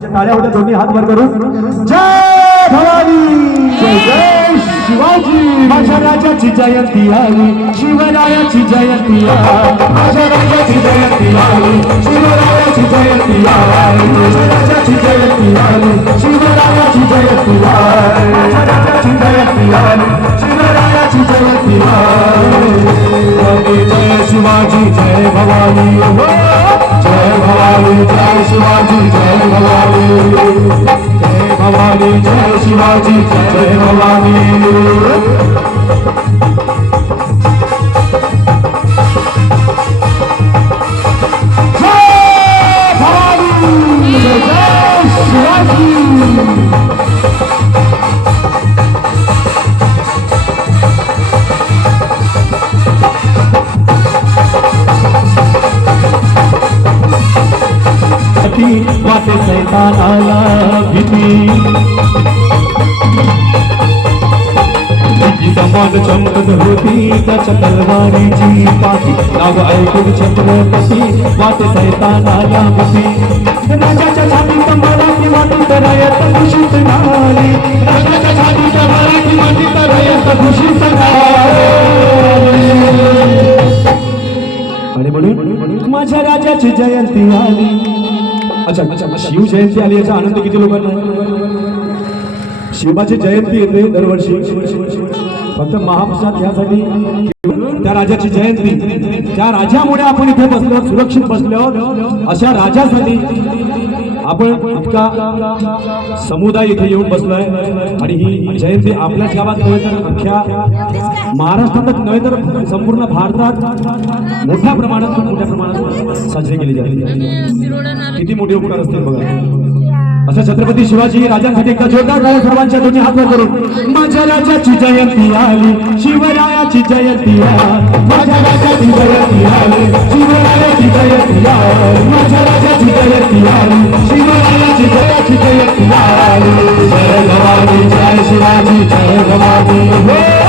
टाळ्या होत्या दोन्ही हात वर करून. जय भवानी! जय शिवाजी! माझ्या राजाची जयंती आली शिवरायाची जयंती आली. माझ्या राजाची जयंती आली शिवरायाची जयंती आली. माझ्या राजाची जयंती आली शिवराया शिवाजी जय भवानी जय भवानी वाटे सैतानाला भीती. तिची समाज चमकत होती त्याच्या तलवारीची पाती. नाव ऐकून छत्रपती वाटे सैतानाला भीती. राजाच्या छातीत मराठी मातीत रयत भूषित झाली. राजाच्या छातीत मराठी मातीत रयत भूषित झाली. आणि म्हणून माझ्या राजाची जयंती आली. अच्छा अच्छा शिव जयंती आली याचा आनंद किती लोकांना? शिवाची जयंती येते दरवर्षी. फक्त महाप्रसाद यासाठी त्या राजाची जयंती. त्या राजामुळे आपण इथे बसलो सुरक्षित बसलो अशा राजासाठी आपण इतका समुदाय इथे येऊन बसलोय. आणि ही जयंती आपल्याच गावात नव्हे तर अख्ख्या महाराष्ट्रातच नव्हे तर संपूर्ण भारतात मोठ्या प्रमाणात मोठ्या प्रमाणात साजरी केली जाते. किती मोठे उपकार असतील बघा. असं छत्रपती शिवाजी राजांसाठी एकदा जोरदार टाळ्या सर्वांच्या दोन्ही हात करून माझ्या राजाची जयंती आली शिवरायाची जयंती आली माझ्या राजाची जयंती आली शिवरायाची जयंती आली माझ्या राजाची जयंती आली शिवरायाची जयाची जयंती आली. जय भवानी जय शिवाजी जय भवानी.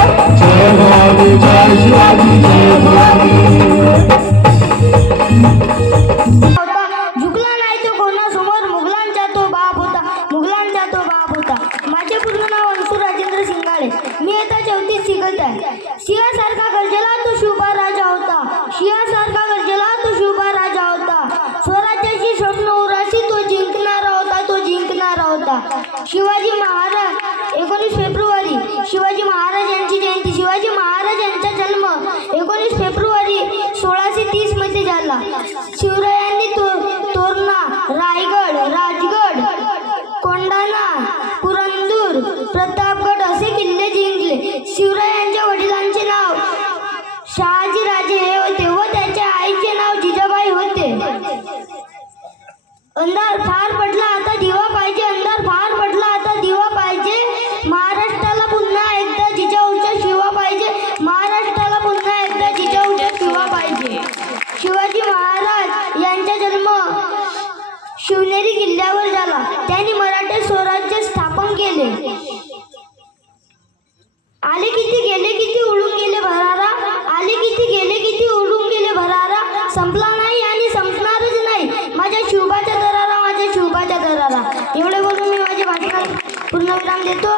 पूर्णविराम देतो.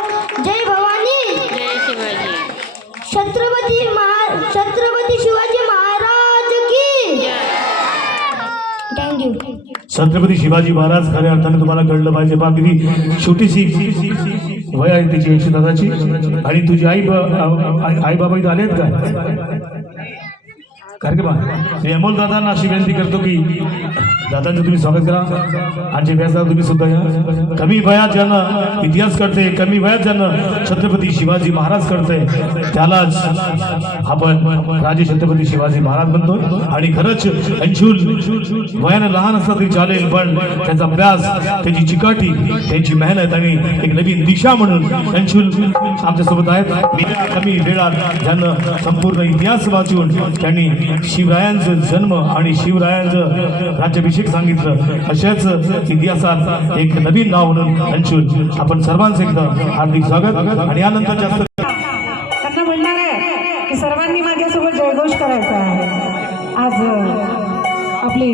जय भवानी. जय शिवाजी. छत्रपती महा छत्रपती शिवाजी महाराज की. थँक्यू छत्रपती शिवाजी महाराज खऱ्या अर्थाने तुम्हाला कळलं पाहिजे. बा किती छोटीशी वय आहे त्याची एकशे दादाची आणि तुझी आई आई बाबा इथं आलेत काय कारण मी अमोल दादांना अशी विनंती करतो की दादांचं तुम्ही स्वागत करा. आणि व्यास तुम्ही सुद्धा या. कमी वयात ज्यानं इतिहास करते कमी वयात ज्यानं छत्रपती शिवाजी महाराज करते त्यालाच आपण राजे छत्रपती शिवाजी महाराज म्हणतो. आणि खरंच अंशुल वयानं लहान असला तरी चालेल पण त्याचा अभ्यास त्याची चिकाटी त्यांची मेहनत आणि एक नवीन दिशा म्हणून अंशुल आमच्यासोबत आहेत. कमी वेळात ज्यानं संपूर्ण इतिहास वाचून त्यांनी शिवरायांचा जन्म आणि शिवरायांचं राज्याभिषेक सांगितलं. अशाच इतिहासात एक नवीन नाव म्हणून अंशून आपण सर्वांचं एकदा हार्दिक स्वागत आणि यानंतर जास्त त्यांना म्हणणार आहे की सर्वांनी माझ्यासोबत जयघोष करायचा आहे. आज आपली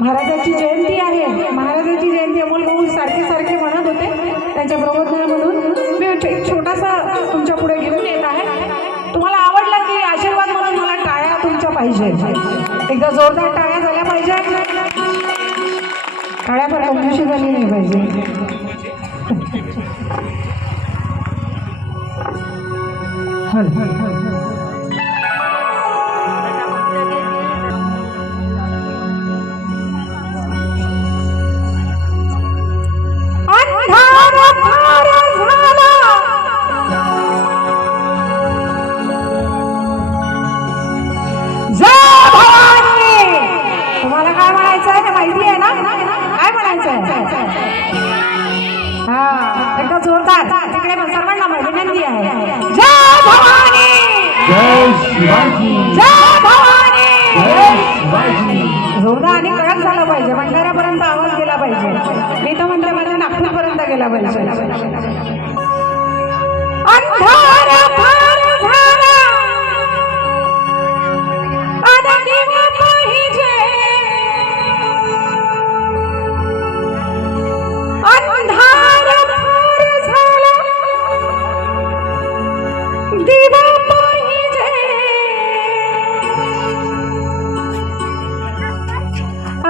महाराजाची जयंती आहे. महाराजाची जयंती अमोल भाऊ सारखे सारखे म्हणत होते. त्यांच्या प्रबोधना म्हणून मी छोटासा तुमच्यापुढे घेऊन येत आहे. पाहिजे. एकदा जोरदार टाळ्या झाल्या पाहिजे टाळ्या पण कमजोशी झाली नाही पाहिजे. हल हल हल. दिली आहे. जय भवानी! जय शिवाजी! जय भवानी! जय शिवाजी! आणि कडक झाला पाहिजे. भंडाऱ्यापर्यंत आवाज गेला पाहिजे. मी तर म्हणते माझ्या नागपूरपर्यंत गेला पाहिजे. अंधारा